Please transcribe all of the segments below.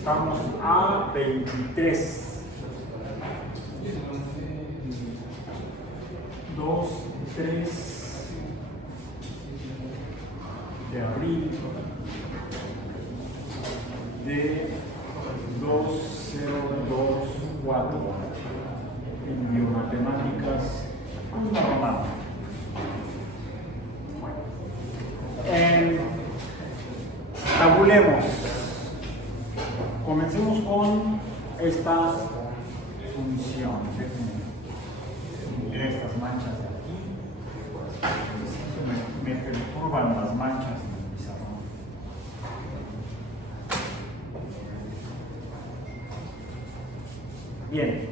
Estamos a 23. 2, 3 de abril de 2024 en biomatemáticas normal. Tabulemos. Comencemos con esta función. Déjenme estas manchas de aquí. Me perturban las manchas de mi pizarrón. Bien.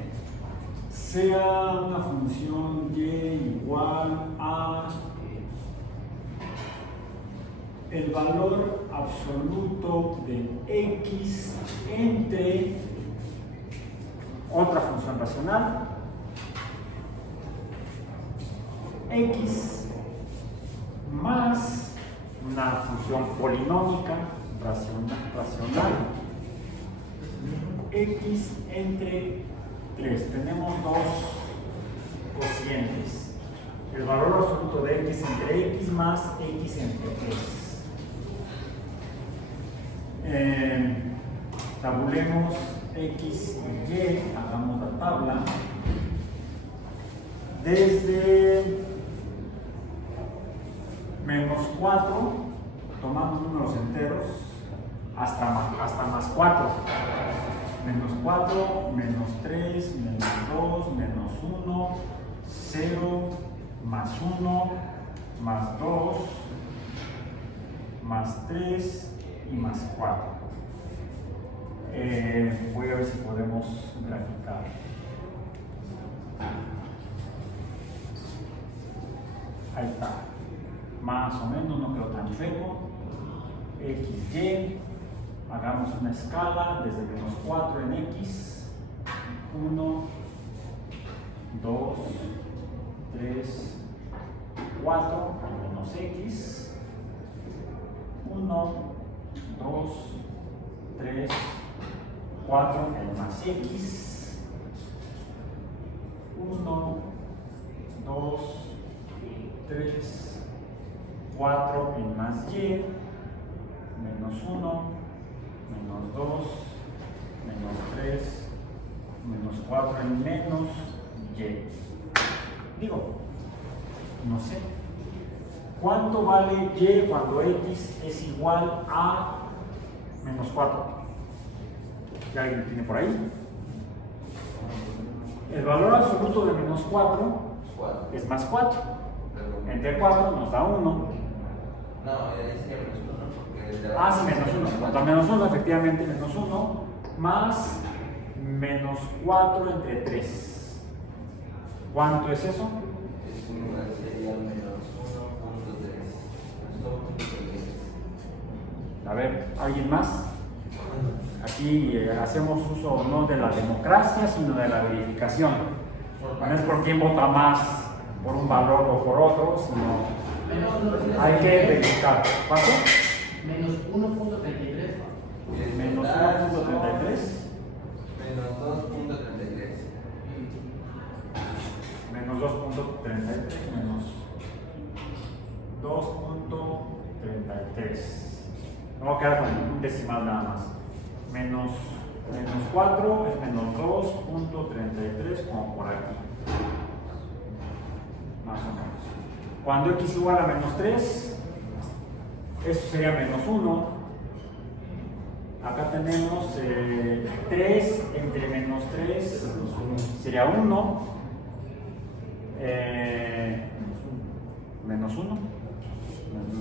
Sea una función y igual a el valor absoluto de x entre otra función racional, x más una función polinómica racional, x entre 3. Tenemos dos cocientes. El valor absoluto de x entre x más x entre 3. Tabulemos x y y, hagamos la tabla. Desde menos 4, tomando números enteros, hasta más 4. Menos 4, menos 3, menos 2, menos 1, 0, más 1, más 2, más 3 y más 4. Voy a ver si podemos graficar. Ahí está. Más o menos, no quedó tan feo. X, Y. Hagamos una escala desde menos 4 en x. 1, 2, 3, 4 en menos x. 1, 2, 3, 4 en más x. 1, 2, 3, 4 en más y. Menos 1. Menos 2, menos 3, menos 4 en menos y. Digo, no sé. ¿Cuánto vale y cuando x es igual a menos 4? ¿Ya alguien tiene por ahí? El valor absoluto de menos 4 es más 4. Entre 4 nos da 1. No, es que menos 1. Sí, menos 1. Contra menos 1, efectivamente, menos 1 más menos 4 entre 3. ¿Cuánto es eso? Sería menos 1.3. A ver, ¿alguien más? Aquí hacemos uso no de la democracia, sino de la verificación. No es por quién vota más, por un valor o por otro, sino hay que verificar. ¿Cuánto? Menos 1.33. Menos 1.33. Menos 2.33. Menos 2.33. Menos 2.33. Me voy a quedar con un decimal nada más. Menos 4 es menos 2.33, como por aquí. Más o menos. Cuando x igual a menos 3, eso sería menos 1. Acá tenemos 3 entre menos 3 sería 1. Menos 1.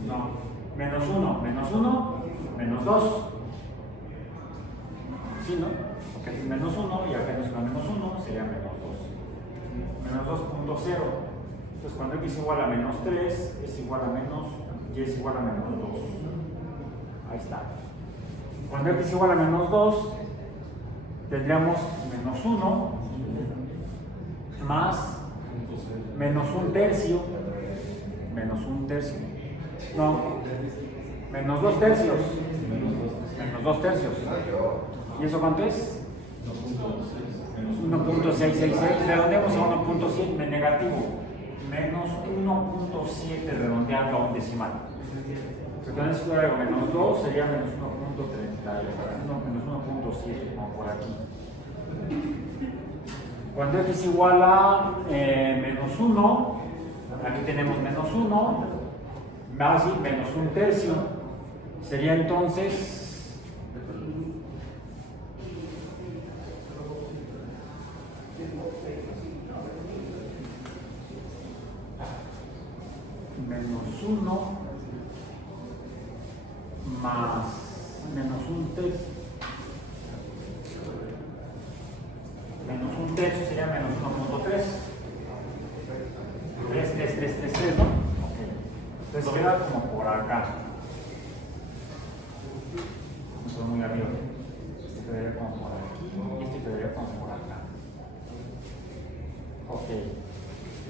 No, menos 1, menos 1, menos 2. Sí, ¿no? Porque es menos 1 y acá es menos 1 sería menos 2. Menos 2.0. Entonces cuando x igual a menos 3 es igual a menos y es igual a menos 2. Ahí está. Cuando x igual a menos 2, tendríamos menos 1 más menos 1/3. Menos 1/3. No, menos 2/3. Menos 2/3. ¿Y eso cuánto es? 1.666, redondeamos a 1.7 negativo, menos 1.7 redondeando a un decimal. Entonces, si fuera menos 2 sería menos 1.30, menos 1.7, como por aquí. Cuando x igual a menos 1, aquí tenemos menos 1, más y menos 1/3, sería entonces menos 1 más menos 1/3. Menos 1/3 sería menos 1.3. 3, ¿no? Ok. Entonces queda como por acá. No estoy muy arriba. Este quedaría como por aquí y este quedaría como por acá. Ok.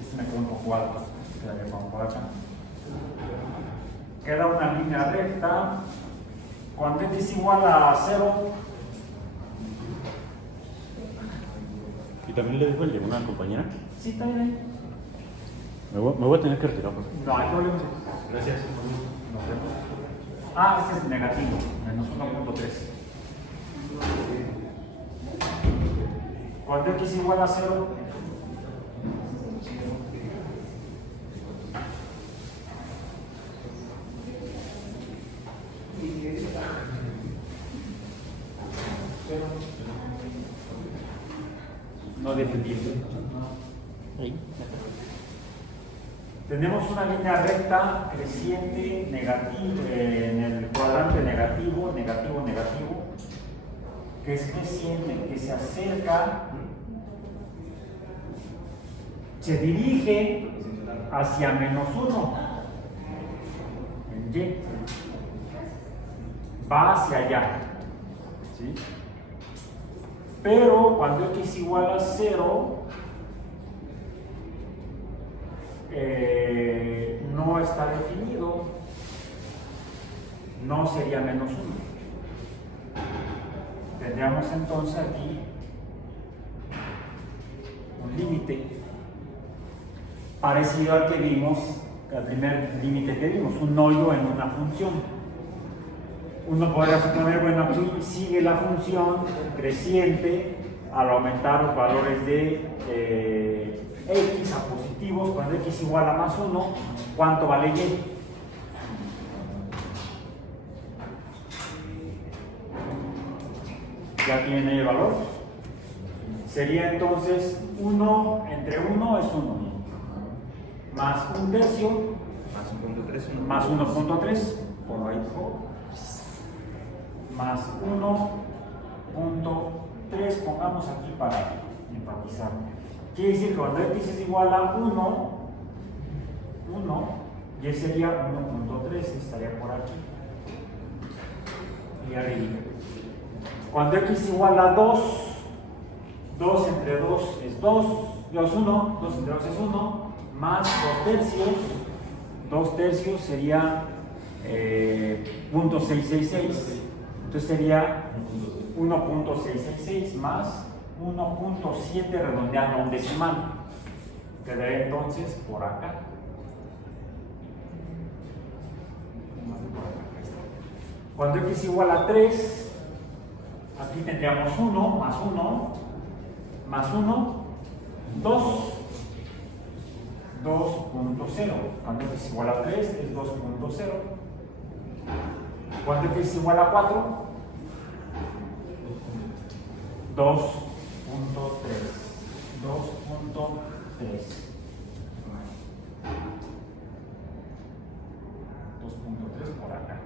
Este me queda un poco alto. Este quedaría como por acá. Queda una línea recta. Cuando x es igual a 0. ¿Y también le dijo el de una compañera? Sí, está bien ahí. Me voy a tener que retirar, por favor. No hay problema. Gracias. Nos vemos. Ah, este es negativo, menos 1.3. Cuando x es igual a 0, no definido. Tenemos una línea recta creciente negativo, en el cuadrante negativo, negativo, negativo, que es creciente, que se acerca, se dirige hacia menos 1, en Y, va hacia allá, ¿sí? Pero cuando x es igual a 0, no está definido, no sería menos 1. Tendríamos entonces aquí un límite parecido al que vimos, al primer límite que vimos, un hoyo en una función. Uno podría suponer, bueno, aquí sigue la función creciente al aumentar los valores de x a positivos. Cuando x es igual a más 1, ¿cuánto vale y? Ya tiene el valor. Sería entonces 1 entre 1 es 1, más 1/3, más 1.3, por ahí, más 1.3, pongamos aquí para enfatizar. Quiere decir que cuando x es igual a 1, y sería 1.3, estaría por aquí. Y arriba. Cuando x es igual a 2, 2 entre 2 es 2, 2 1, 2 entre 2 es 1, más 2/3 sería 0.666, entonces sería 1.666 más 1.7 redondeando a un decimal, quedaría entonces por acá. Cuando x es igual a 3, aquí tendríamos 1 más 1 más 1, 2, 2.0. Cuando x es igual a 3 es 2.0. Cuando x es igual a 4, 2.3. 2.3 por acá.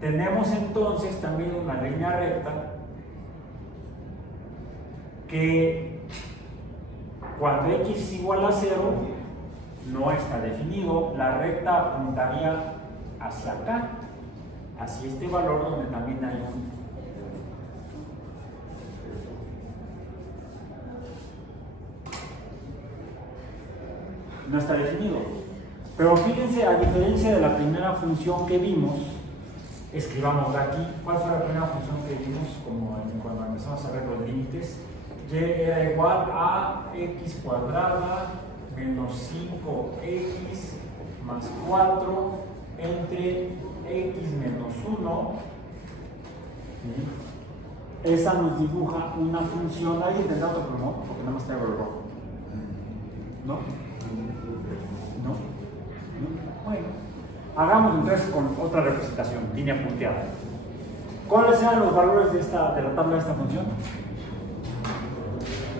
Tenemos entonces también una línea recta que cuando x es igual a 0 no está definido, la recta apuntaría hacia acá, hacia este valor donde también hay un no está definido. Pero fíjense, a diferencia de la primera función que vimos, escribamos de aquí. ¿Cuál fue la primera función que vimos cuando empezamos a ver los límites? Y era igual a x cuadrada menos 5x más 4 entre x menos 1. Esa nos dibuja una función. ¿Alguien tendrá otro color? Porque nada más traigo el rojo. ¿No? ¿No? Bueno, hagamos entonces con otra representación, línea punteada. ¿Cuáles eran los valores de la tabla de esta función?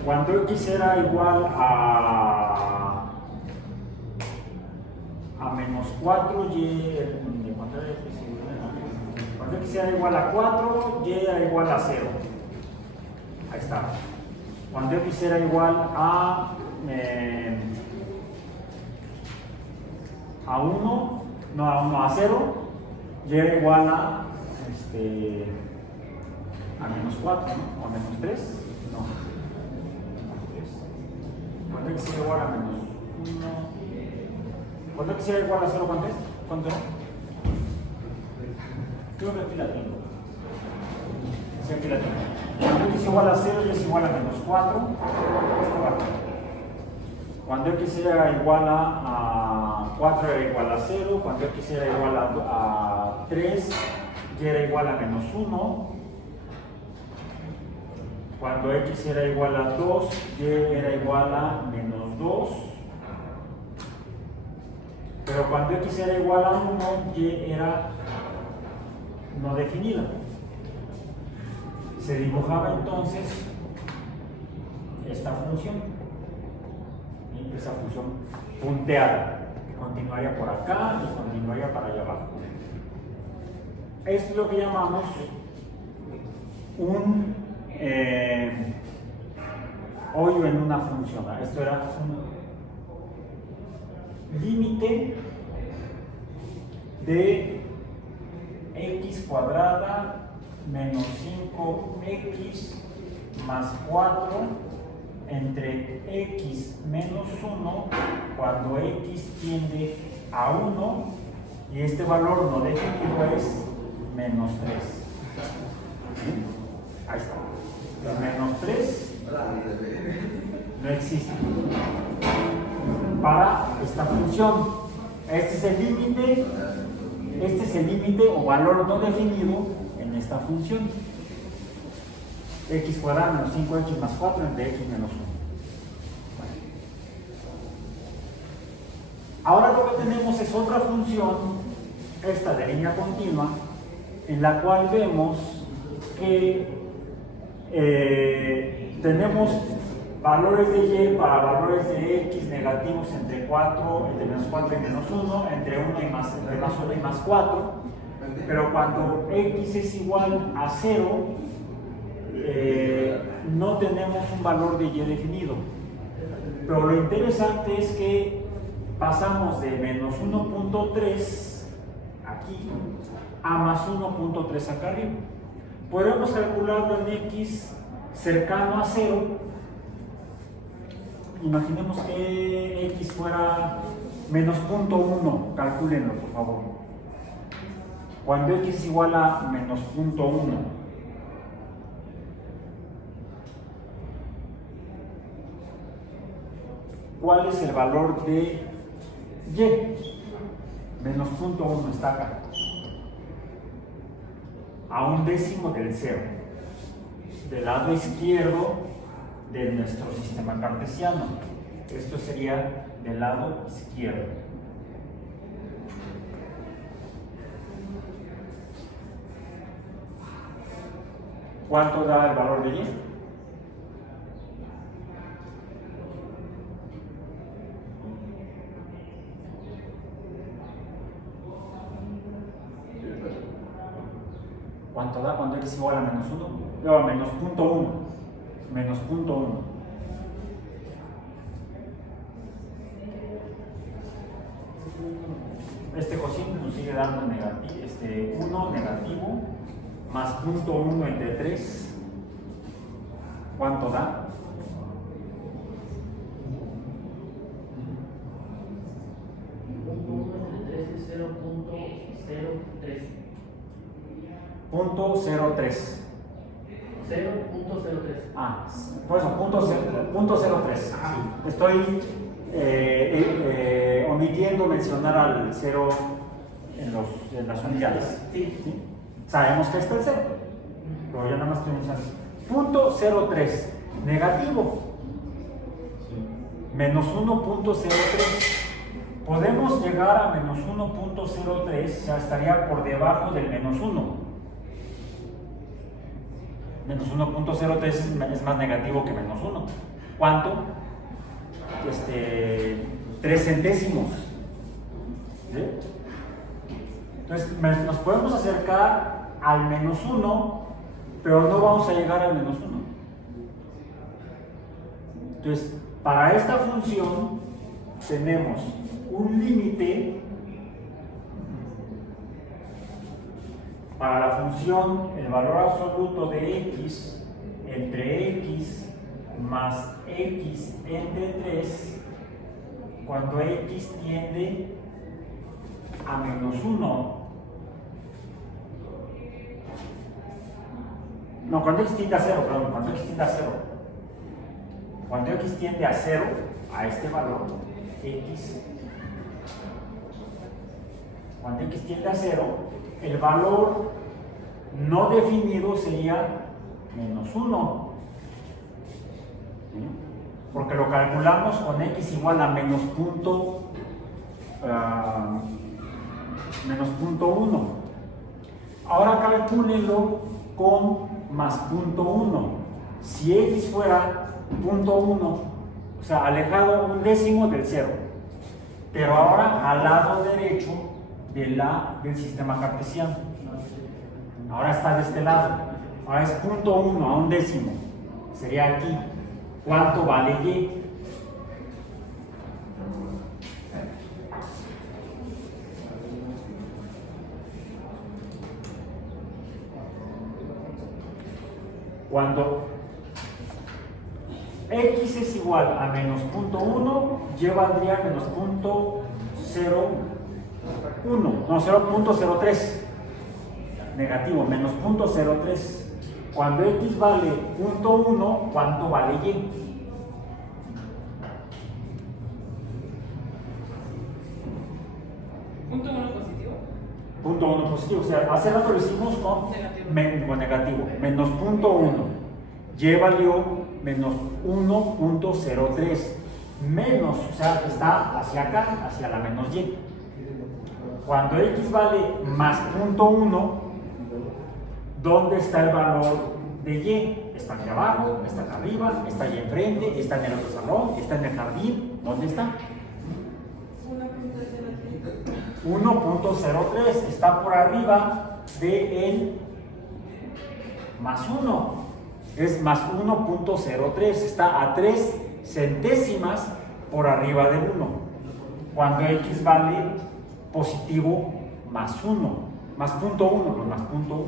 Cuando x era igual a menos 4, cuando x era igual a 4, y era igual a 0. Ahí está. Cuando x era igual a 1, a 0, y era igual a menos 4, ¿no? O a menos 3, no. Cuando x era igual a menos 1, cuando x era igual a 0, ¿cuánto es? ¿Cuánto era? Creo que aquí la tengo. Sí, aquí la tengo. Cuando x es igual a 0 y es igual a menos 4, cuando x era igual a 4 era igual a 0, cuando x era igual a 3 y era igual a menos 1, cuando x era igual a 2 y era igual a menos 2, pero cuando x era igual a 1 y era no definida. Se dibujaba entonces esta función, esa función punteada, que continuaría por acá y continuaría para allá abajo. Esto es lo que llamamos un hoyo en una función. Esto era un límite de x cuadrada menos 5x más 4 entre x menos 1 cuando x tiende a 1 y este valor no definido es menos 3. Ahí está. El menos 3 no existe para esta función. Este es el límite o valor no definido en esta función. X cuadrado menos 5x más 4 entre x menos 1. Bueno. Ahora lo que tenemos es otra función, esta de línea continua, en la cual vemos que tenemos valores de y para valores de x negativos entre menos 4 y menos 1, entre 1 y más 1 y más 4, pero cuando x es igual a 0, no tenemos un valor de y definido. Pero lo interesante es que pasamos de menos 1.3 aquí a más 1.3 acá arriba. Podemos calcularlo en x cercano a 0. Imaginemos que x fuera menos 0.1, calcúlenlo por favor. Cuando x es igual a menos 0.1, ¿cuál es el valor de y? Menos 0.1 está acá, a 1/10 del 0, del lado izquierdo de nuestro sistema cartesiano. Esto sería del lado izquierdo. ¿Cuánto da el valor de y? ¿Cuánto da cuando x es igual a menos 1? No, menos 0.1. Menos 0.1. Este cociente nos sigue dando 1 negativo más 0.1 entre 3. ¿Cuánto da? Entre 3 es 0.03. .03. 0.03. Ah, por eso, .03. Estoy omitiendo mencionar al 0 en las unidades. Sí. ¿Sí? Sabemos que está el 0, pero yo nada más estoy mencionando. .03, negativo. Menos 1.03. Podemos llegar a menos 1.03, o sea, estaría por debajo del menos 1. Menos 1.03 es más negativo que menos 1. ¿Cuánto? 3 centésimos. ¿Sí? Entonces nos podemos acercar al menos 1, pero no vamos a llegar al menos 1. Entonces, para esta función tenemos un límite para la función, el valor absoluto de x entre x más x entre 3 cuando x tiende a menos 1. No, cuando x tiende a 0, perdón, cuando x tiende a 0. Cuando x tiende a 0, a este valor, x, cuando x tiende a 0, el valor no definido sería menos 1. ¿Sí? Porque lo calculamos con x igual a menos punto 1. Ahora calcúlenlo con más punto 1. Si x fuera punto 1, o sea, alejado un décimo del 0, pero ahora al lado derecho del sistema cartesiano. Ahora está de este lado. Ahora es punto 1 a un décimo. Sería aquí. ¿Cuánto vale y? Cuando x es igual a menos punto 1, y valdría menos punto 0.1, no, 0.03, negativo, menos punto 0.03. Cuando x vale punto 1, ¿cuánto vale y? ¿Punto 1 positivo? Punto 1 positivo, o sea, hace rato lo hicimos con negativo, menos punto 1, y valió menos 1.03, menos, o sea, está hacia acá, hacia la menos y. Cuando x vale más punto 1, ¿dónde está el valor de y? Está aquí abajo, está acá arriba, está ahí enfrente, está en el otro salón, está en el jardín. ¿Dónde está? 1.03, está por arriba de el más 1, es más 1.03, está a 3 centésimas por arriba de 1, cuando x vale positivo más 1, más punto 1, no más punto 1.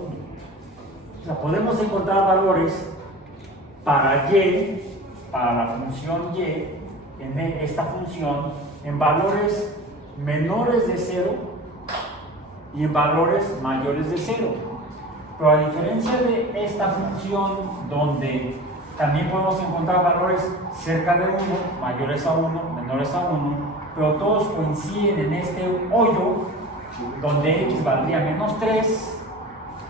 O sea, podemos encontrar valores para y, para la función y, en esta función, en valores menores de 0 y en valores mayores de 0. Pero a diferencia de esta función, donde también podemos encontrar valores cerca de 1, mayores a 1, menores a 1, pero todos coinciden en este hoyo, donde x valdría menos 3,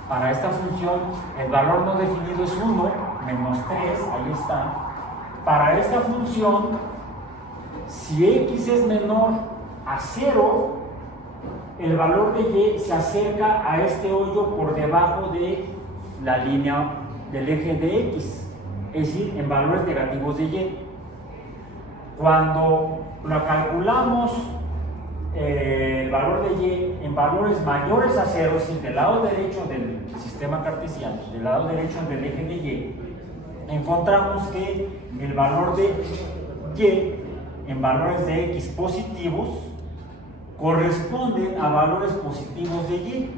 para esta función el valor no definido es 1, menos 3, ahí está. Para esta función, si x es menor a 0, el valor de y se acerca a este hoyo por debajo de la línea del eje de x, es decir, en valores negativos de y. Cuando lo calculamos, el valor de y en valores mayores a 0, es decir, del lado derecho del sistema cartesiano, del lado derecho del eje de y, encontramos que el valor de y en valores de x positivos corresponden a valores positivos de y.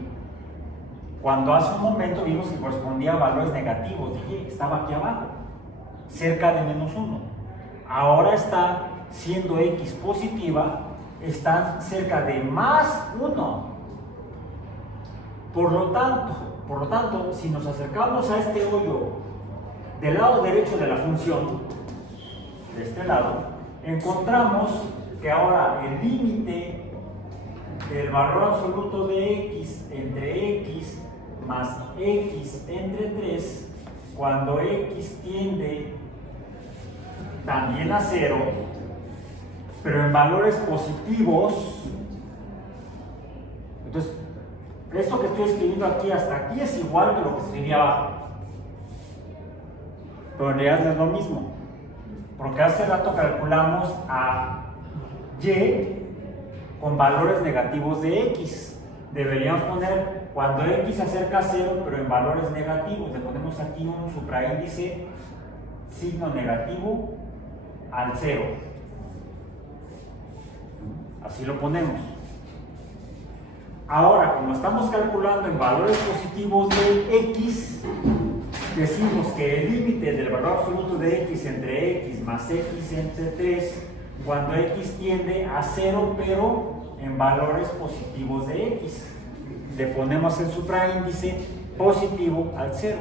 Cuando hace un momento vimos que correspondía a valores negativos de y, estaba aquí abajo, cerca de menos 1. Ahora está, siendo x positiva, están cerca de más 1. Por lo tanto, si nos acercamos a este hoyo del lado derecho de la función, de este lado, encontramos que ahora el límite del valor absoluto de x entre x más x entre 3, cuando x tiende también a 0, pero en valores positivos. Entonces, esto que estoy escribiendo aquí hasta aquí es igual que lo que escribí abajo, pero en realidad no es lo mismo, porque hace rato calculamos a y con valores negativos de x. Deberíamos poner cuando x se acerca a 0, pero en valores negativos. Le ponemos aquí un supraíndice signo negativo al 0. Así lo ponemos. Ahora, como estamos calculando en valores positivos de x, decimos que el límite del valor absoluto de x entre x más x entre 3, cuando x tiende a 0, pero en valores positivos de x, le ponemos el supraíndice positivo al 0.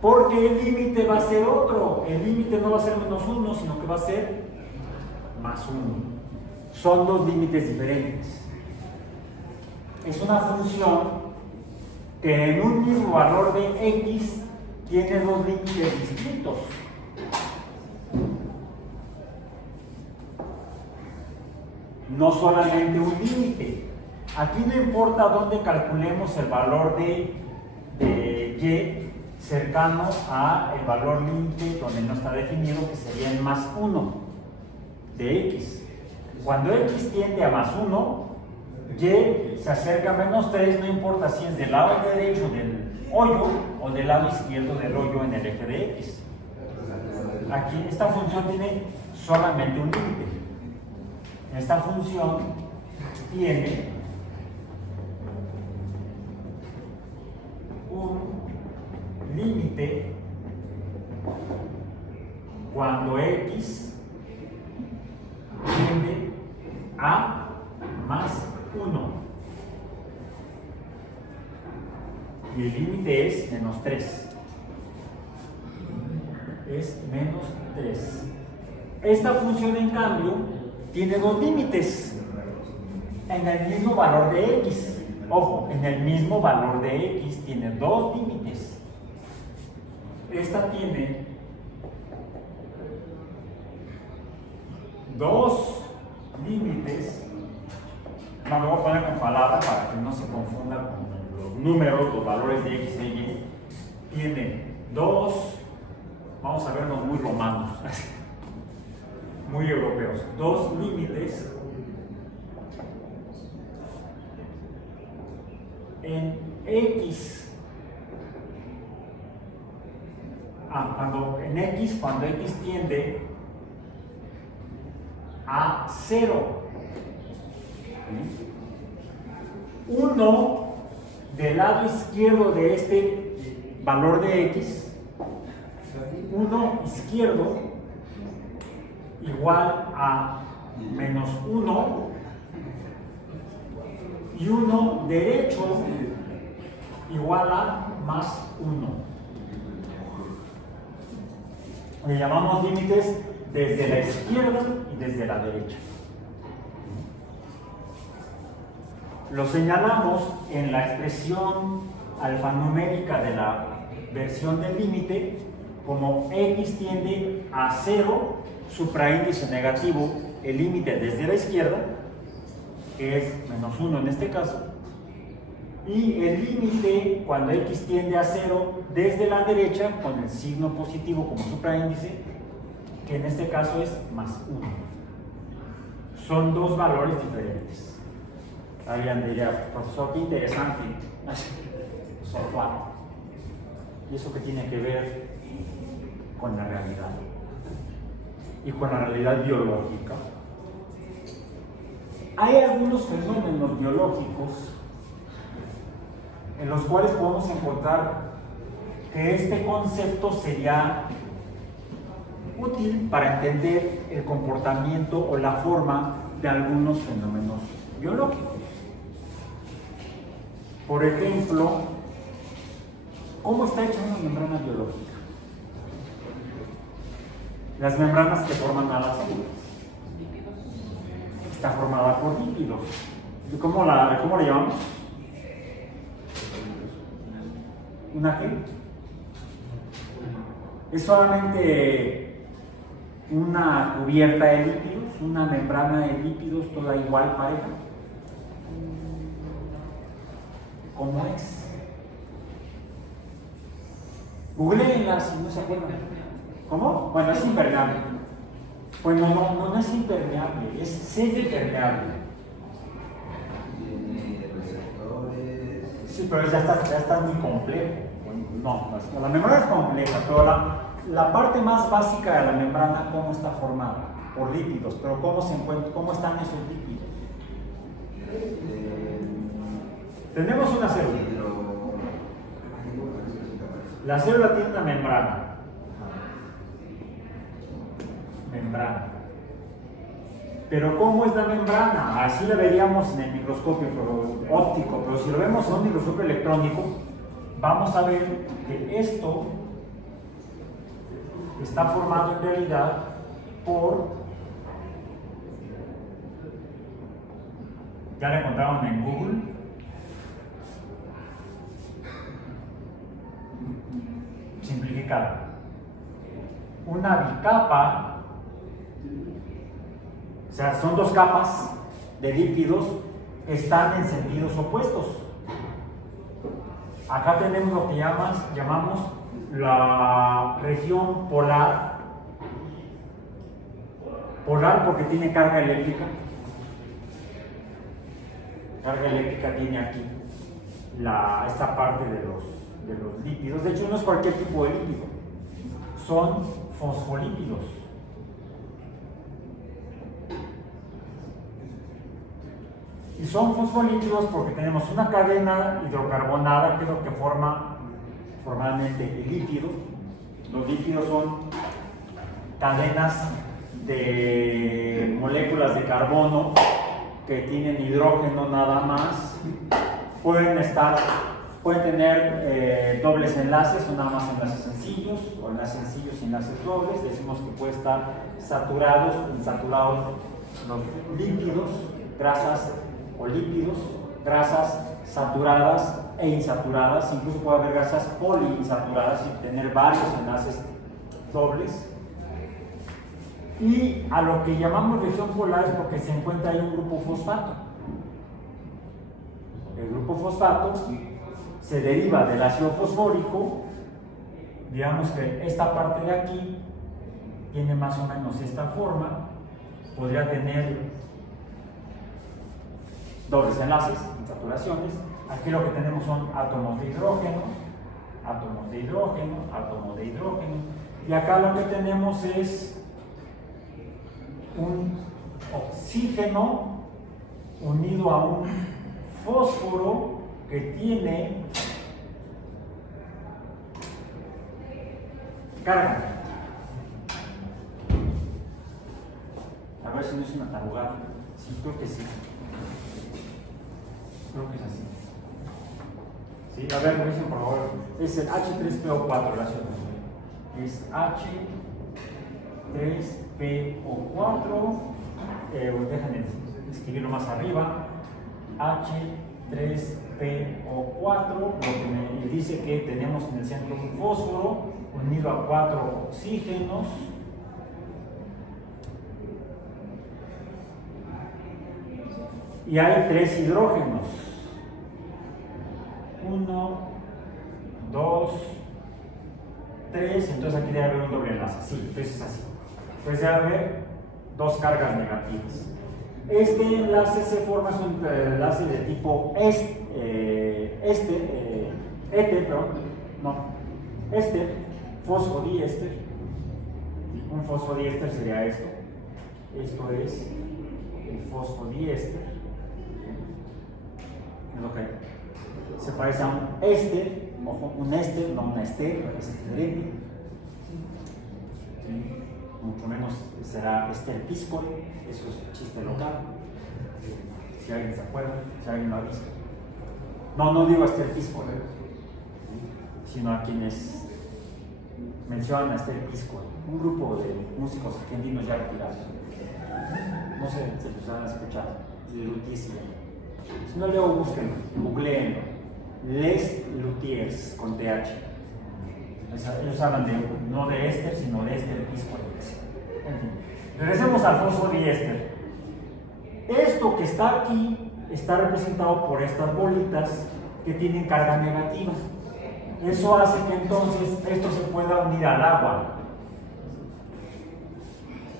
Porque el límite va a ser otro. El límite no va a ser menos 1, sino que va a ser más 1. Son dos límites diferentes. Es una función que en un mismo valor de x tiene dos límites distintos. No solamente un límite. Aquí no importa dónde calculemos el valor de y cercano a el valor límite donde no está definido, que sería el más 1 de x. Cuando x tiende a más 1, y se acerca a menos 3, no importa si es del lado derecho del hoyo o del lado izquierdo del hoyo en el eje de x. Aquí esta función tiene solamente un límite. Esta función tiene un límite cuando x tiende a más 1 y el límite es menos 3. Es menos 3. Esta función, en cambio, tiene dos límites en el mismo valor de x. Ojo, en el mismo valor de x tiene dos límites. Esta tiene dos límites. No, me voy a poner con palabras para que no se confunda con los números, los valores de x y y. Tiene dos, vamos a vernos muy romanos, muy europeos, dos límites en x. Cuando x tiende a 0. Uno del lado izquierdo de este valor de x, uno izquierdo igual a menos 1 y uno derecho igual a más 1. Le llamamos límites desde la izquierda y desde la derecha. Lo señalamos en la expresión alfanumérica de la versión del límite como x tiende a 0, supraíndice negativo, el límite desde la izquierda, que es menos 1 en este caso, y el límite cuando x tiende a 0 desde la derecha con el signo positivo como supraíndice, que en este caso es más 1. Son dos valores diferentes. Alguien diría, profesor, qué interesante. Software. ¿Y eso qué tiene que ver con la realidad? Y con la realidad biológica. Hay algunos fenómenos biológicos en los cuales podemos encontrar que este concepto sería útil para entender el comportamiento o la forma de algunos fenómenos biológicos. Por ejemplo, ¿cómo está hecha una membrana biológica? Las membranas que forman a las células. Está formada por lípidos. ¿Cómo le llamamos? ¿Una qué? Es solamente una cubierta de lípidos, una membrana de lípidos toda igual, pareja. ¿Cómo es? Googleenla si no se acuerdan. ¿Cómo? Bueno, es impermeable. Pues no es impermeable, es semipermeable. Tiene receptores. Sí, pero ya está muy complejo. No, la membrana es compleja, pero la parte más básica de la membrana, ¿cómo está formada? Por lípidos, pero ¿cómo están esos lípidos? Tenemos una célula. La célula tiene una membrana. Pero ¿cómo es la membrana? Así la veríamos en el microscopio óptico, pero si lo vemos en un microscopio electrónico, vamos a ver que esto está formado en realidad por... ¿Ya la encontraron en Google? Simplificado. Una bicapa. O sea, son dos capas de lípidos que están en sentidos opuestos. Acá tenemos lo que llamamos la región polar. Polar porque tiene carga eléctrica. Carga eléctrica tiene aquí esta parte de los lípidos. De hecho, no es cualquier tipo de lípido. Son fosfolípidos. Y son fosfolípidos porque tenemos una cadena hidrocarbonada, que es lo que forma formalmente el lípido. Los lípidos son cadenas de moléculas de carbono que tienen hidrógeno nada más. Pueden tener dobles enlaces o nada más enlaces sencillos, o enlaces sencillos y enlaces dobles. Decimos que puede estar insaturados los lípidos, grasas o lípidos, grasas saturadas e insaturadas, incluso puede haber grasas poliinsaturadas y tener varios enlaces dobles. Y a lo que llamamos región polar es porque se encuentra ahí un grupo fosfato. El grupo fosfato se deriva del ácido fosfórico. Digamos que esta parte de aquí tiene más o menos esta forma, podría tener dobles enlaces, insaturaciones. Aquí lo que tenemos son átomos de hidrógeno, átomos de hidrógeno, átomos de hidrógeno, y acá lo que tenemos es un oxígeno unido a un fósforo que tiene carga. A ver si no es una tarugada. Sí, creo que sí. Creo que es así. Sí, a ver, revisen por favor. Es el H3PO4, gracias. Es H3PO4. Déjenme escribirlo más arriba. H3PO4, lo que me dice que tenemos en el centro un fósforo unido a 4 oxígenos. Y hay 3 hidrógenos. 1, 2, 3. Entonces aquí debe haber un doble enlace. Sí, entonces es así. Entonces debe haber 2 cargas negativas. Este enlace se forma, es un enlace de tipo fosfodiéster. Un fosfodiéster sería esto. Esto es el fosfodiéster. Es lo que se parece a un éster, ojo, un éster, no un ester, es diferente. ¿Sí? Mucho menos será éster piscol, eso es chiste local. Si alguien se acuerda, si alguien lo ha visto. No digo a Esther Pisco, sino a quienes mencionan a Esther Pisco, un grupo de músicos argentinos ya retirados. No sé si los han escuchado, de Luthiers. Si no, luego busquen, googleenlo. Les Luthiers con TH. Ellos hablan no de Esther, sino de Esther Pisco. En fin, regresemos a Alfonso de Esther. Esto que está aquí está representado por estas bolitas que tienen carga negativa. Eso hace que entonces esto se pueda unir al agua,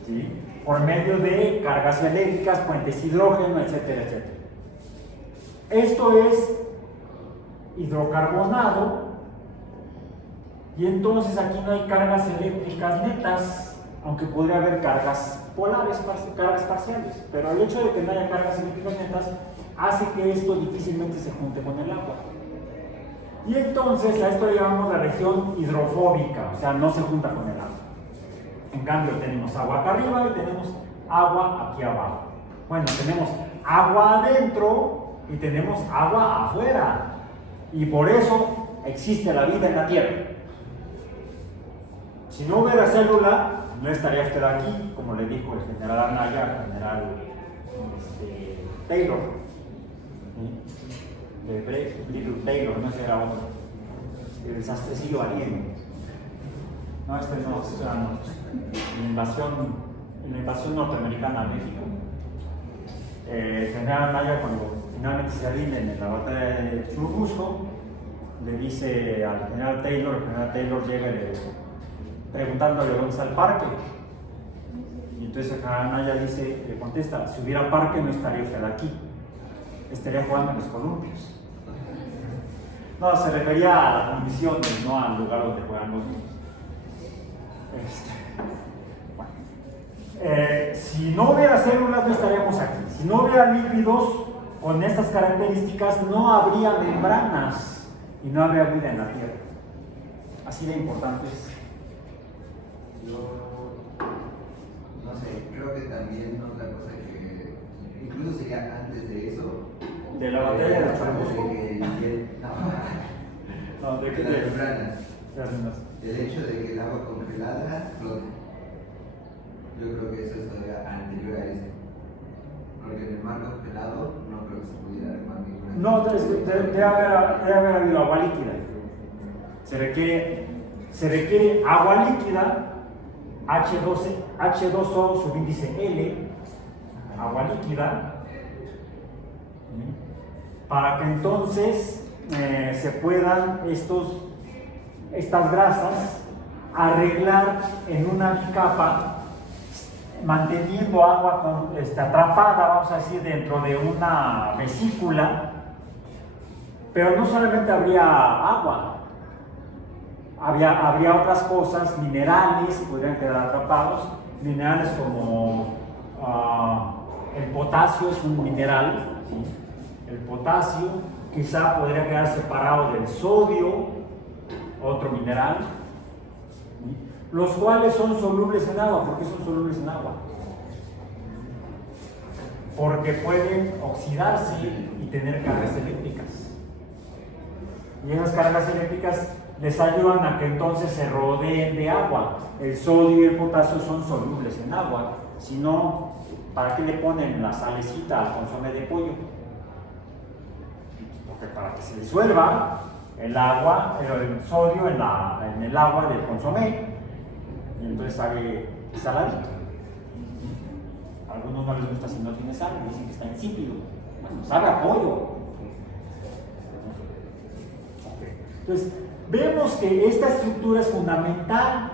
¿sí? Por medio de cargas eléctricas, puentes hidrógeno, etcétera, etcétera. Esto es hidrocarbonado y entonces aquí no hay cargas eléctricas netas, aunque podría haber cargas polares, cargas parciales, pero el hecho de que no haya cargas eléctricas netas hace que esto difícilmente se junte con el agua. Y entonces a esto le llamamos la región hidrofóbica, o sea, no se junta con el agua. En cambio, tenemos agua acá arriba y tenemos agua aquí abajo. Bueno, tenemos agua adentro y tenemos agua afuera. Y por eso existe la vida en la Tierra. Si no hubiera célula, no estaría usted aquí, como le dijo el general Anaya, el general Taylor. Little Taylor, no sé, era otro. El sastrecillo alieno. No, este no, en la invasión norteamericana a México. El general Anaya, cuando finalmente se rinden en la batalla de Churubusco, le dice al general Taylor, el general Taylor llega preguntándole dónde está el parque. Y entonces el general Anaya le contesta, si hubiera parque no estaría usted aquí, estaría jugando en los columpios. No, se refería a las condiciones, no al lugar donde juegan los niños. Si no hubiera células no estaríamos aquí. Si no hubiera lípidos con estas características no habría membranas y no habría vida en la Tierra. Así de importante es. Yo no sé, creo que también otra cosa que incluso sería antes de eso. De la batalla de los Churubusco. No, de De las membranas. membranas. El hecho de que el agua congelada flota. Yo creo que eso es todavía anterior a eso. Porque en el mar congelado no creo que se pudiera armar ninguna. No, debe haber habido agua líquida. Se requiere agua líquida, H2O, subíndice L, agua líquida, para que entonces se puedan estas grasas arreglar en una bicapa, manteniendo agua atrapada, vamos a decir, dentro de una vesícula. Pero no solamente habría agua, habría otras cosas, minerales que podrían quedar atrapados, minerales como el potasio es un mineral, ¿sí? El potasio quizá podría quedar separado del sodio, otro mineral, ¿sí? Los cuales son solubles en agua. ¿Por qué son solubles en agua? Porque pueden oxidarse y tener cargas eléctricas. Y esas cargas eléctricas les ayudan a que entonces se rodeen de agua. El sodio y el potasio son solubles en agua. Si no, ¿para qué le ponen la salecita al consomé de pollo? Porque para que se disuelva el sodio en el agua del consomé, y entonces sale saladito. A algunos no les gusta si no tiene sal, dicen que está insípido. Bueno, sabe a pollo. Entonces, vemos que esta estructura es fundamental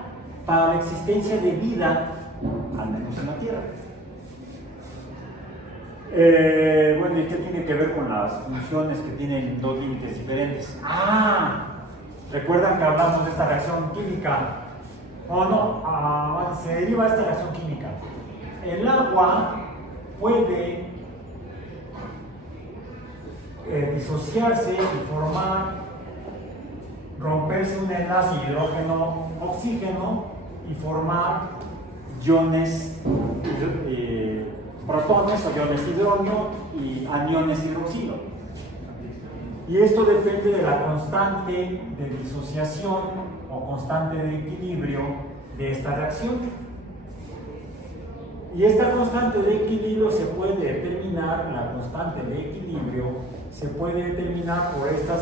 para la existencia de vida, al menos en la Tierra. Bueno, ¿y qué tiene que ver con las funciones que tienen dos límites diferentes? ¿Recuerdan que hablamos de esta reacción química? Se deriva de esta reacción química. El agua puede disociarse y romperse un enlace hidrógeno-oxígeno y formar iones, protones o iones hidrógeno y aniones hidroxilo. Y esto depende de la constante de disociación o constante de equilibrio de esta reacción. Y esta constante de equilibrio se puede determinar, la constante de equilibrio se puede determinar por esta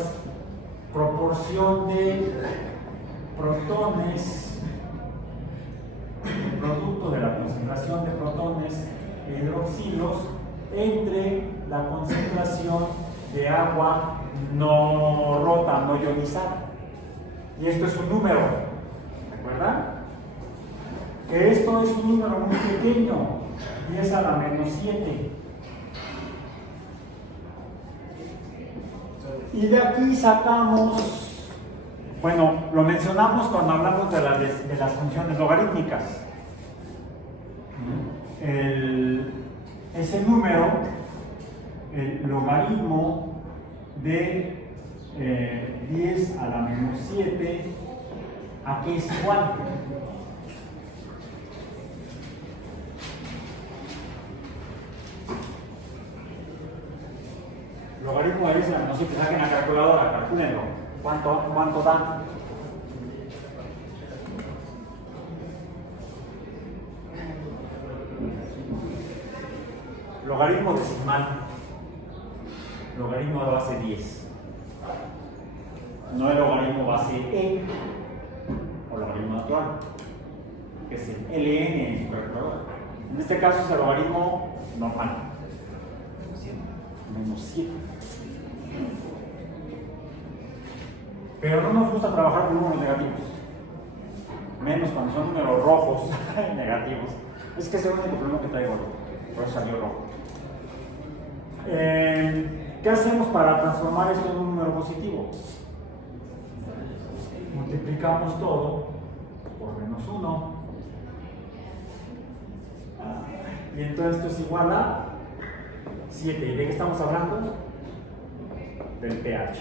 proporción de protones, el producto de la concentración de protones e hidroxilos entre la concentración de agua no rota, no ionizada. Y esto es un número, ¿recuerdan? Que esto es un número muy pequeño, 10 a la menos 7. Y de aquí sacamos, bueno, lo mencionamos cuando hablamos de las funciones logarítmicas. Ese número, el logaritmo de 10 a la menos 7, ¿a qué es igual? Logaritmo de 10 a la menos 7, saquen la calculadora, calcúlenlo. ¿Cuánto da? Logaritmo decimal. Logaritmo de base 10. No el logaritmo base e o logaritmo natural, que es el ln en su calculadora. En este caso es el logaritmo normal. Menos 7. Pero no nos gusta trabajar con números negativos, menos cuando son números rojos negativos. Es que ese es el único problema que traigo, por eso salió rojo. ¿Qué hacemos para transformar esto en un número positivo? Multiplicamos todo por menos 1 y entonces esto es igual a 7. ¿Y de qué estamos hablando? Del pH.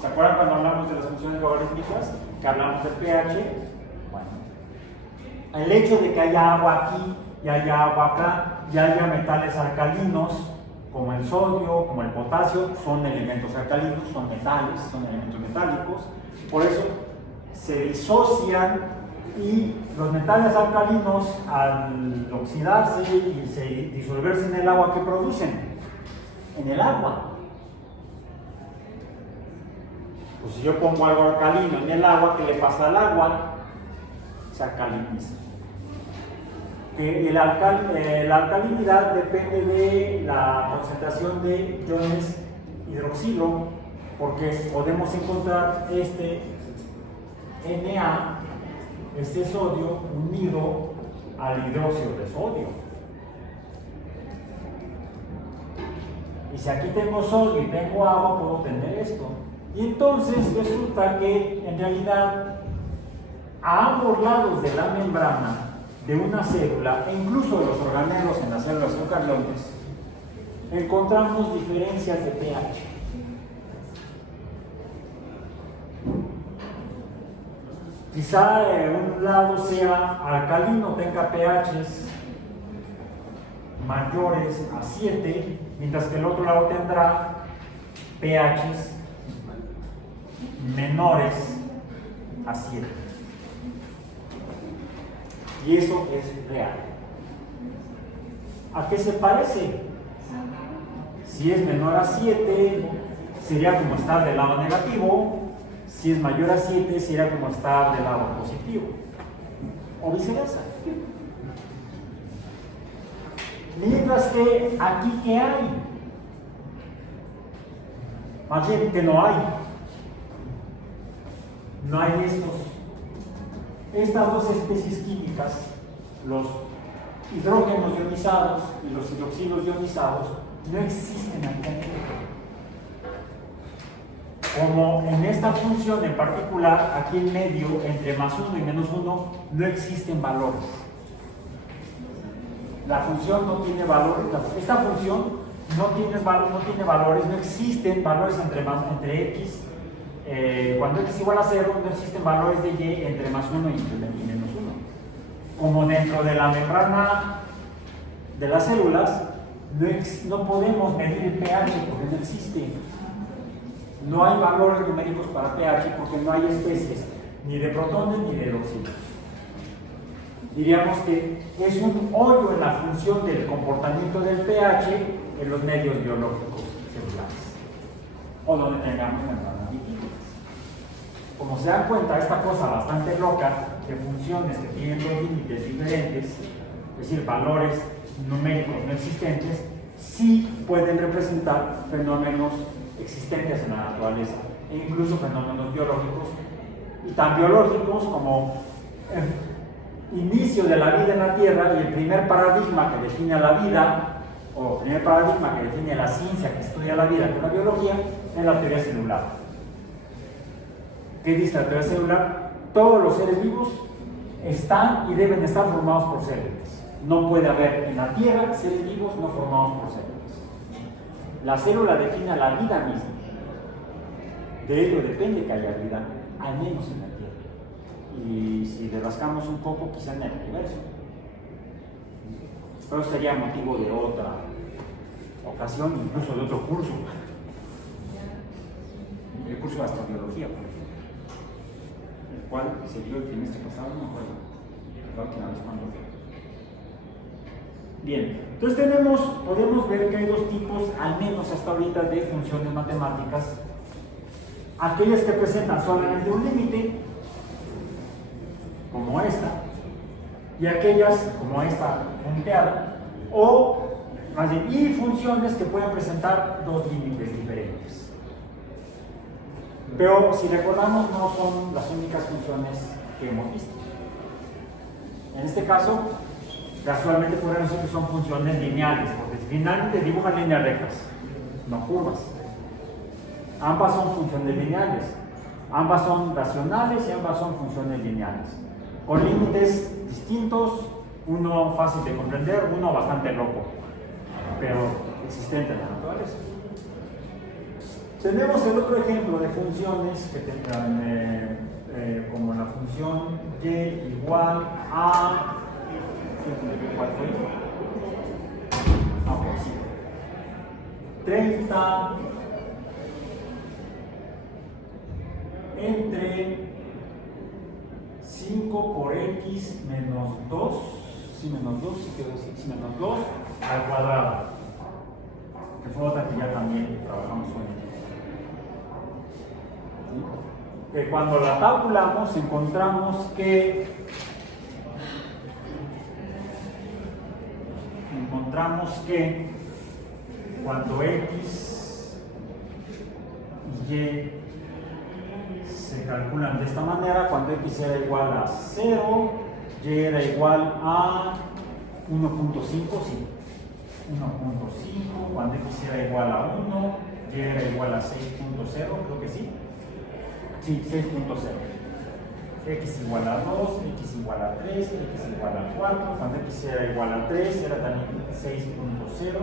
¿Se acuerdan cuando hablamos de las funciones logarítmicas? Que hablamos del pH. Bueno, el hecho de que haya agua aquí y haya agua acá y haya metales alcalinos como el sodio, como el potasio, son elementos alcalinos, son metales, son elementos metálicos. Por eso se disocian y los metales alcalinos, al oxidarse y disolverse en el agua, ¿qué producen? En el agua. Pues si yo pongo algo alcalino en el agua, ¿qué le pasa al agua? Se alcaliniza. Que la alcalinidad depende de la concentración de iones hidroxilo, porque podemos encontrar este Na, este sodio, unido al hidróxido de sodio. Y si aquí tengo sodio y tengo agua, puedo tener esto. Y entonces resulta que en realidad a ambos lados de la membrana de una célula, e incluso de los organelos en las células eucariontes, encontramos diferencias de pH. Quizá un lado sea alcalino, tenga pHs mayores a 7, mientras que el otro lado tendrá pHs menores a 7. Y eso es real. ¿A qué se parece? Si es menor a 7, sería como estar del lado negativo. Si es mayor a 7, sería como estar del lado positivo. O viceversa. Mientras que aquí, ¿qué hay? Más bien que no hay. No hay estas dos especies químicas, los hidrógenos ionizados y los hidroxilos ionizados, no existen aquí en medio. Como en esta función en particular, aquí en medio, entre más 1 y menos 1, no existen valores. La función no tiene valores, esta función no tiene valores, no existen valores entre x. Cuando x es igual a 0, no existen valores de y entre más 1 y menos 1. Como dentro de la membrana de las células no podemos medir el pH porque no existe. No hay valores numéricos para pH porque no hay especies ni de protones ni de óxidos. Diríamos que es un hoyo en la función del comportamiento del pH en los medios biológicos celulares o donde tengamos membranas lipídicas. Como se dan cuenta, esta cosa bastante loca de funciones que tienen dos límites diferentes, es decir, valores numéricos no existentes, sí pueden representar fenómenos existentes en la naturaleza e incluso fenómenos biológicos, y tan biológicos como el inicio de la vida en la Tierra y el primer paradigma que define a la vida, o el primer paradigma que define la ciencia que estudia la vida, que es la biología, es la teoría celular. ¿Qué dice la teoría celular? Todos los seres vivos están y deben estar formados por células. No puede haber en la Tierra seres vivos no formados por células. La célula define la vida misma. De ello depende que haya vida, al menos en la Tierra. Y si le rascamos un poco, quizá en el universo. Pero sería motivo de otra ocasión, incluso de otro curso. El curso de astrobiología, por ejemplo, el cual se dio el trimestre pasado, no me acuerdo, la última vez cuando fue. Bien, entonces podemos ver que hay dos tipos, al menos hasta ahorita, de funciones matemáticas. Aquellas que presentan solamente un límite, como esta, y aquellas, como esta punteada, o más bien, y funciones que pueden presentar dos límites diferentes. Pero si recordamos, no son las únicas funciones que hemos visto. En este caso, casualmente podemos decir que son funciones lineales, porque finalmente dibujan líneas rectas, no curvas. Ambas son funciones lineales, ambas son racionales y ambas son funciones lineales, con límites distintos, uno fácil de comprender, uno bastante loco, pero existente en la naturaleza. Tenemos el otro ejemplo de funciones que tendrán, como la función y igual a... ¿Cuál fue? Ah, pues sí. 30 entre 5 por x menos 2, sí, menos 2, sí, quiero decir, sí, menos 2 al cuadrado, que fue otra que ya también trabajamos hoy. Que cuando la tabulamos encontramos que cuando x y y se calculan de esta manera, cuando x era igual a 0, y era igual a 1.5, sí, 1.5, cuando x era igual a 1, y era igual a 6.0, creo que sí. Sí, 6.0. X igual a 2, x igual a 3, x igual a 4. Cuando x era igual a 3 era también 6.0.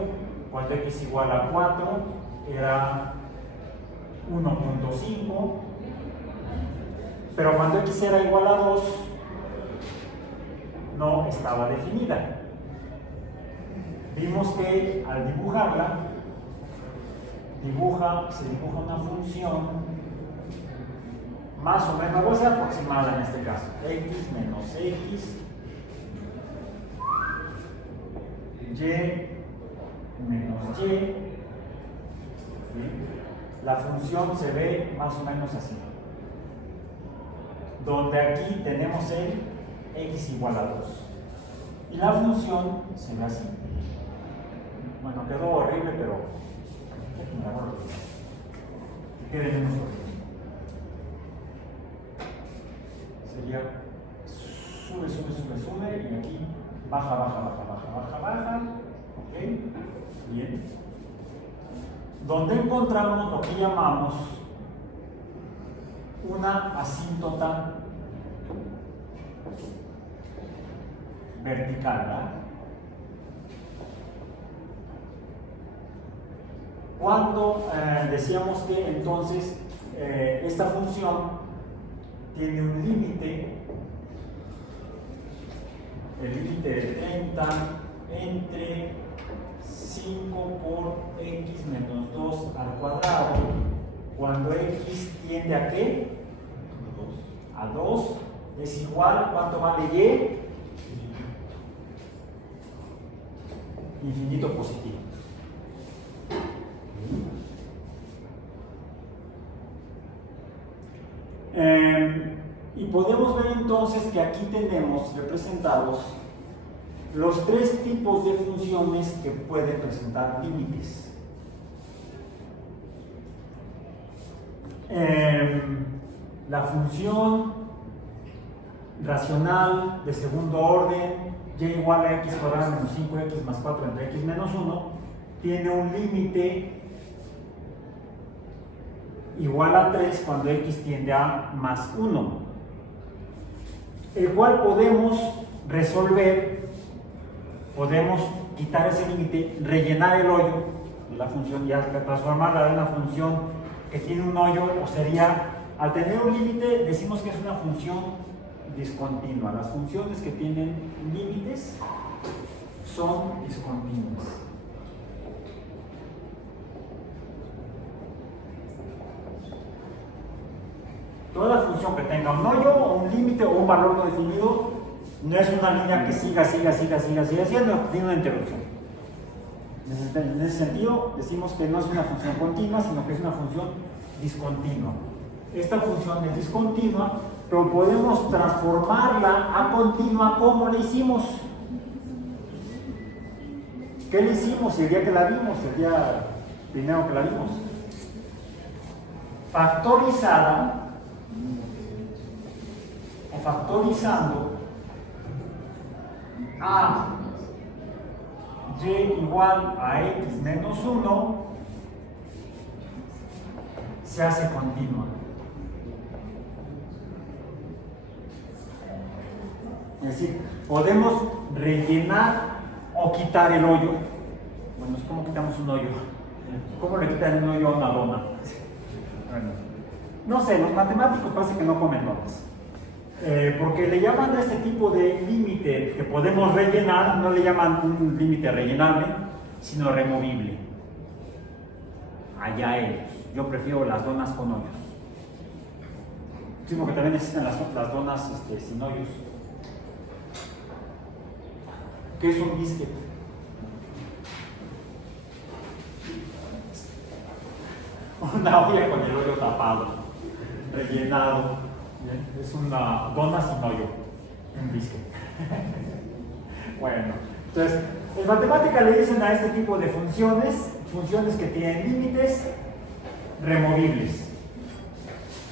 Cuando x igual a 4 era 1.5. Pero cuando x era igual a 2 no estaba definida. Vimos que al dibujarla se dibuja una función más o menos, voy a ser aproximada en este caso, x menos x, y menos y. ¿Sí? La función se ve más o menos así, donde aquí tenemos el x igual a 2 y la función se ve así. Bueno, quedó horrible, pero quede menos horrible. Sería sube y aquí baja, ¿ok? Bien. Donde encontramos lo que llamamos una asíntota vertical, ¿verdad? Cuando decíamos que entonces esta función tiene un límite, el límite de 30 entre 5 por x menos 2 al cuadrado, cuando x tiende a ¿qué? A 2, es igual, ¿cuánto vale y? Infinito positivo. Y podemos ver entonces que aquí tenemos representados los tres tipos de funciones que pueden presentar límites. La función racional de segundo orden, y igual a x cuadrado menos 5x más 4 entre x menos 1, tiene un límite igual a 3 cuando x tiende a más 1, el cual podemos resolver, podemos quitar ese límite, rellenar el hoyo de la función y transformarla en una función que tiene un hoyo, o sería, al tener un límite, decimos que es una función discontinua. Las funciones que tienen límites son discontinuas. Toda función que tenga un hoyo o un límite o un valor no definido no es una línea que siga siendo, tiene una interrupción. En ese sentido, decimos que no es una función continua, sino que es una función discontinua. Esta función es discontinua, pero podemos transformarla a continua como le hicimos. ¿Qué le hicimos el día que la vimos? El día primero que la vimos. Factorizada o factorizando a y igual a x menos 1 se hace continua. Es decir, podemos rellenar o quitar el hoyo. Bueno, ¿cómo quitamos un hoyo? ¿Cómo le quitan un hoyo a una dona? Bueno, no sé, los matemáticos parece que no comen donas. Porque le llaman a este tipo de límite que podemos rellenar, no le llaman un límite rellenable, sino removible. Allá ellos. Yo prefiero las donas con hoyos. Sí, porque también existen las donas sin hoyos. ¿Qué es un biscuit? Una olla con el hoyo tapado, rellenado. Es una dona sin hoyo, un biscuit. Bueno, entonces, en matemática le dicen a este tipo de funciones que tienen límites removibles,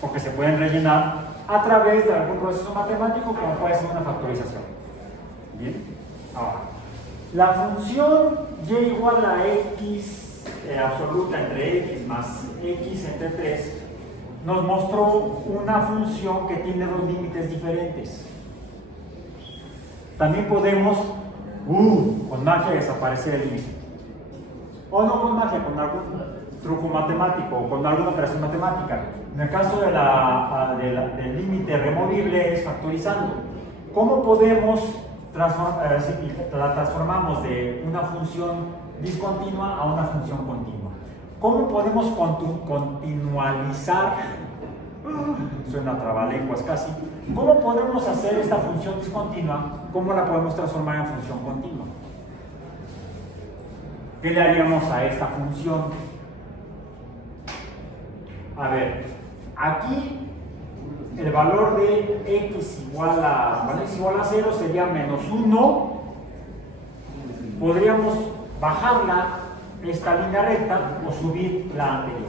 o que se pueden rellenar a través de algún proceso matemático, como puede ser una factorización. Bien, ahora, la función y igual a x absoluta entre x más x entre 3 nos mostró una función que tiene dos límites diferentes. También podemos, con magia, desaparecer el límite. O no con magia, con algún truco matemático o con alguna operación matemática. En el caso del límite removible es factorizando. ¿Cómo podemos la transformamos de una función discontinua a una función continua? ¿Cómo podemos continualizar? Suena trabalenguas casi. ¿Cómo podemos hacer esta función discontinua? ¿Cómo la podemos transformar en función continua? ¿Qué le haríamos a esta función? A ver, aquí el valor de x igual a 0 sería menos 1. Podríamos bajarla esta línea recta o subir la anterior.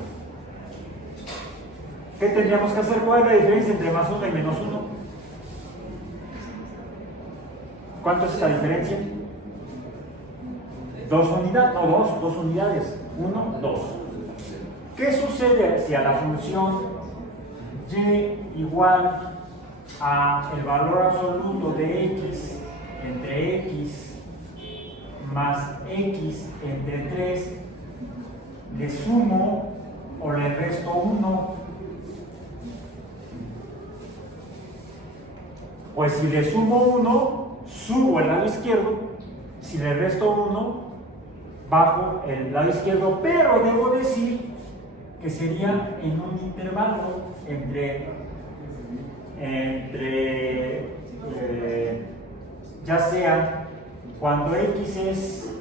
¿Qué tendríamos que hacer? ¿Cuál es la diferencia entre más 1 y menos 1? ¿Cuánto es esa diferencia? 2 unidades, no 2 unidades. 1, 2. ¿Qué sucede si a la función y igual a el valor absoluto de x entre x más x entre 3 le sumo o le resto 1? Pues si le sumo 1, subo el lado izquierdo. Si le resto 1, bajo el lado izquierdo, pero debo decir que sería en un intervalo entre ya sea cuando x es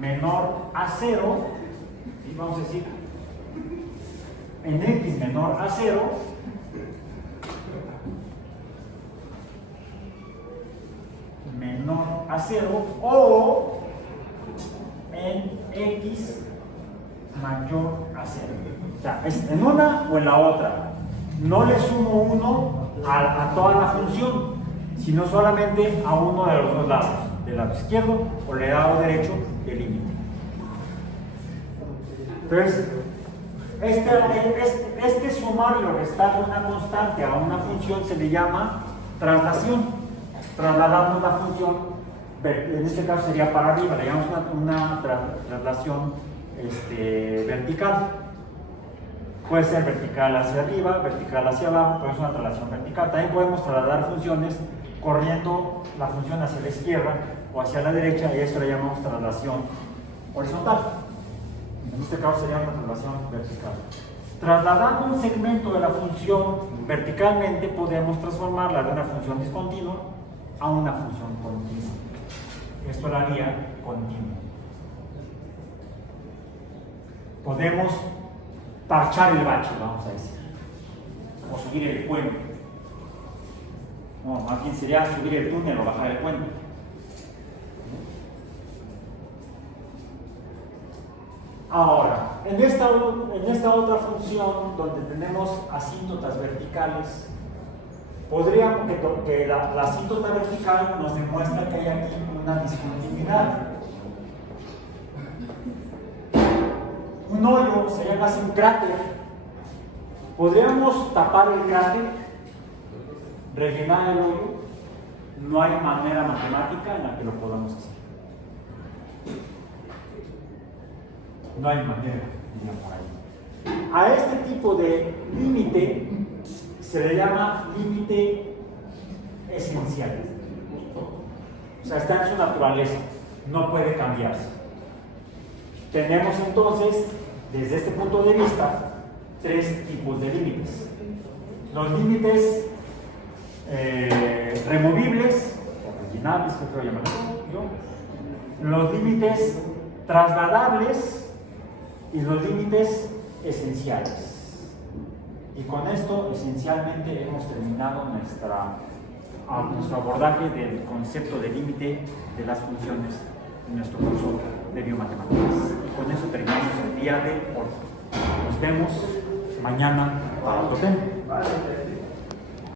menor a 0, ¿sí? Vamos a decir en x menor a 0, o en x mayor a 0. O sea, es en una o en la otra. No le sumo 1 a toda la función, sino solamente a uno de los dos lados, del lado izquierdo o del lado derecho del límite. Entonces, este sumar y restar de una constante a una función se le llama traslación. Trasladamos la función, en este caso sería para arriba, le llamamos una traslación vertical. Puede ser vertical hacia arriba, vertical hacia abajo, pero es una traslación vertical. También podemos trasladar funciones corriendo la función hacia la izquierda o hacia la derecha, y eso le llamamos traslación horizontal. En este caso sería una traslación vertical. Trasladando un segmento de la función verticalmente, podemos transformarla de una función discontinua a una función continua. Esto la haría continua. Podemos parchar el bache, vamos a decir, o subir el puente. No, más bien sería subir el túnel o bajar el puente. Ahora, en esta otra función donde tenemos asíntotas verticales, podríamos que la asíntota vertical nos demuestra que hay aquí una discontinuidad. Un hoyo sería casi un cráter. Podríamos tapar el cráter, rellenar el hoyo. No hay manera matemática en la que lo podamos hacer. No hay manera, diría por ahí. A este tipo de límite se le llama límite esencial. O sea, está en su naturaleza, no puede cambiarse. Tenemos entonces, desde este punto de vista, tres tipos de límites. Los límites removibles, o rellenables, que creo llamarlo yo. Los límites trasladables y los límites esenciales. Y con esto, esencialmente, hemos terminado nuestro abordaje del concepto de límite de las funciones en nuestro curso de biomatemáticas. Y con eso terminamos el día de hoy. Nos vemos mañana para otro tema.